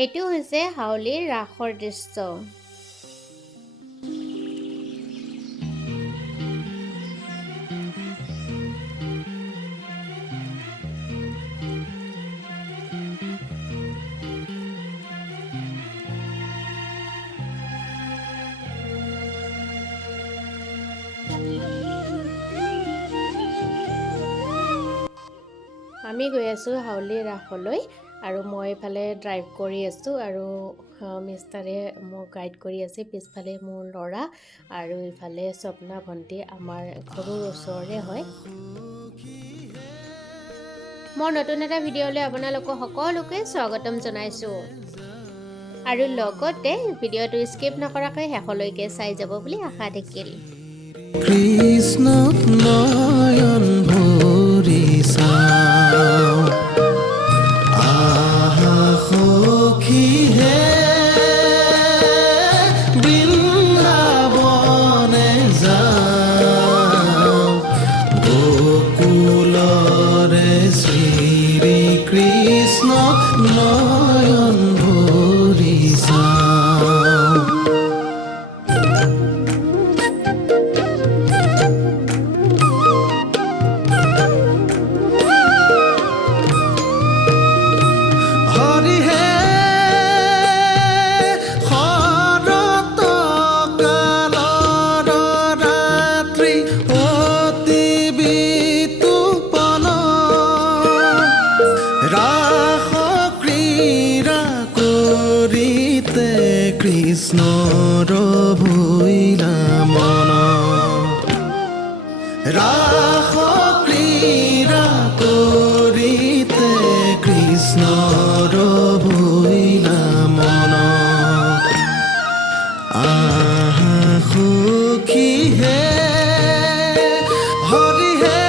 এইটো হৈছে হাউলিৰ ৰাসৰ দৃশ্য। আমি গৈ আছোঁ হাউলিৰ ৰাসলৈ আৰু মই এইফালে ড্ৰাইভ কৰি আছোঁ আৰু মিষ্টাৰে মোক গাইড কৰি আছে। পিছফালে মোৰ ল'ৰা আৰু ইফালে স্বপ্না ভণ্টি আমাৰ ঘৰৰ ওচৰৰে হয়। মই নতুন এটা ভিডিঅ'লৈ আপোনালোকক সকলোকে স্বাগতম জনাইছোঁ আৰু লগতে ভিডিঅ'টো স্কিপ নকৰাকৈ শেষলৈকে চাই যাব বুলি আশা থাকিল। কৃষ্ণ নয়ন ভৰি চাওঁ, আহা সখী হে বৃন্দাবনে যাওঁ, গোকুলৰে শ্ৰী কৃষ্ণ নয়ন ভৰি চাওঁ। কৃষ্ণৰ ভৈলা মন, ৰাস ক্ৰীড়া কৰিতে কৃষ্ণৰ ভৈলা মন, আহা সখী হে হৰি হে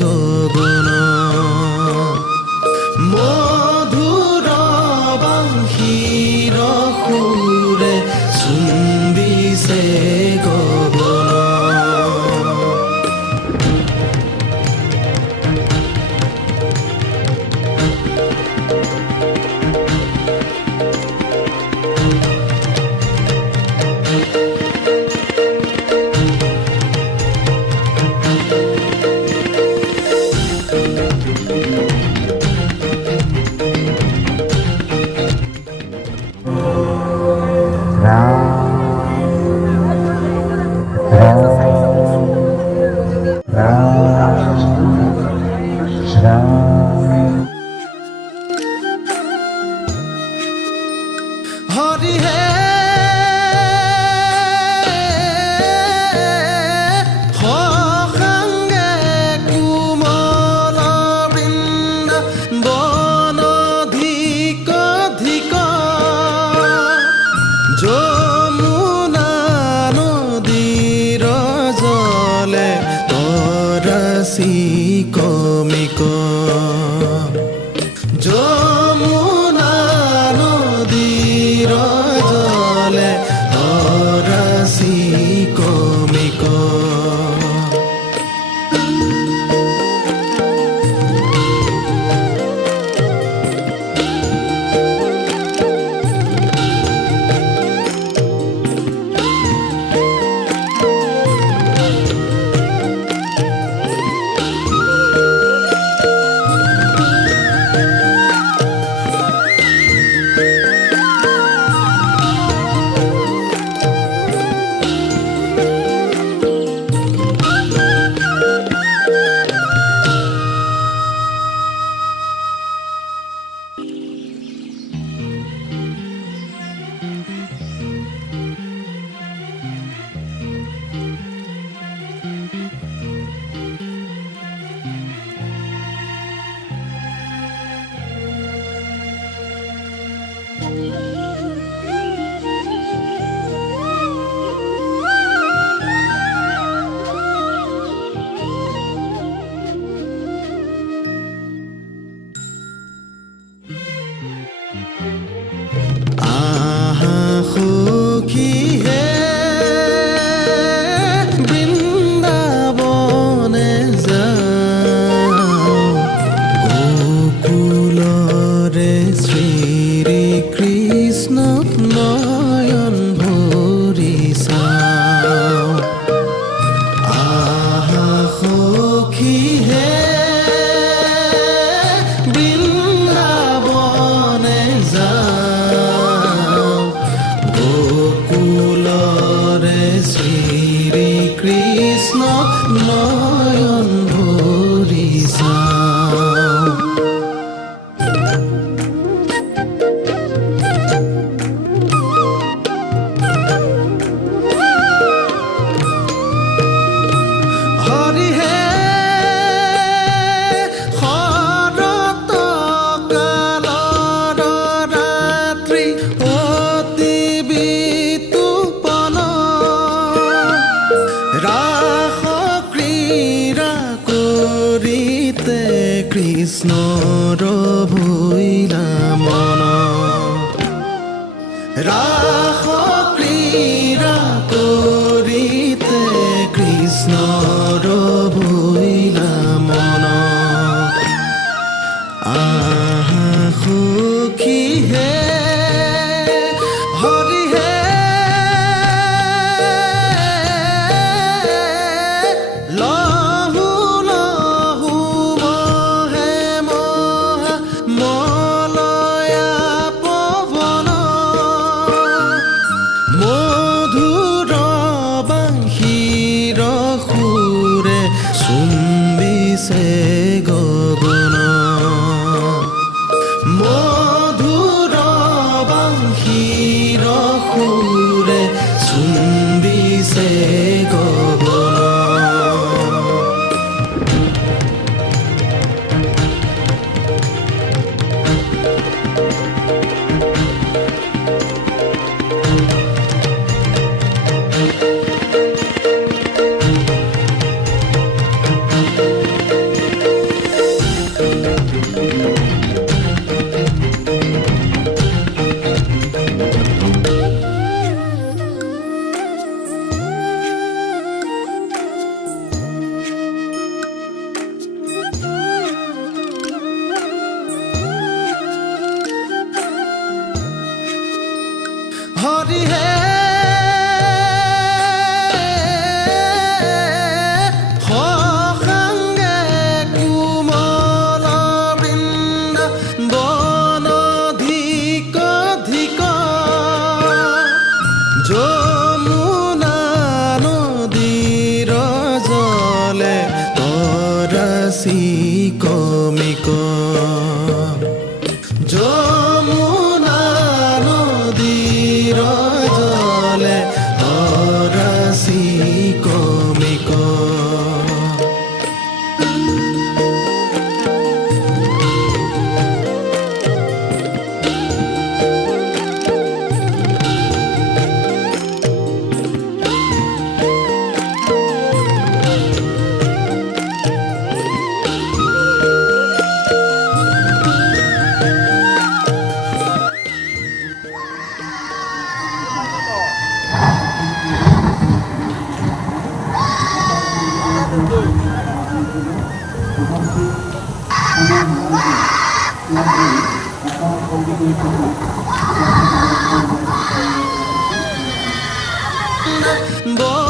গগন, মধুৰ বাঁশীৰ সুৰে চুম্বিছে গগন। কৃষ্ণ নয়ন ভৰি চাওঁ হৰিহে শৰৎ কালৰ ৰাত্ৰি অতি বিতুপন ৰাস ক্ৰীড়া কৰিতে কৃষ্ণৰ ভৈলা মন ৰাস ক্ৰীড়া কৰিতে কৃষ্ণৰ ভৈলা মন আহা সখী হে হৰিহে লহু লহু মহে মহা মলয়া পৱন মধুৰ বাঁশীৰ সুৰে চুম্বিছে গগন মধুৰ বাঁশীৰ সুৰে চুম্বিছে গগন হৰিহে সসাংগে কোমল বৃন্দ বনধিক ধিক যমুনা নদীৰ জলে তৰাচি কমিক যমুনা নদীৰ জলে তৰাচি কমিক ব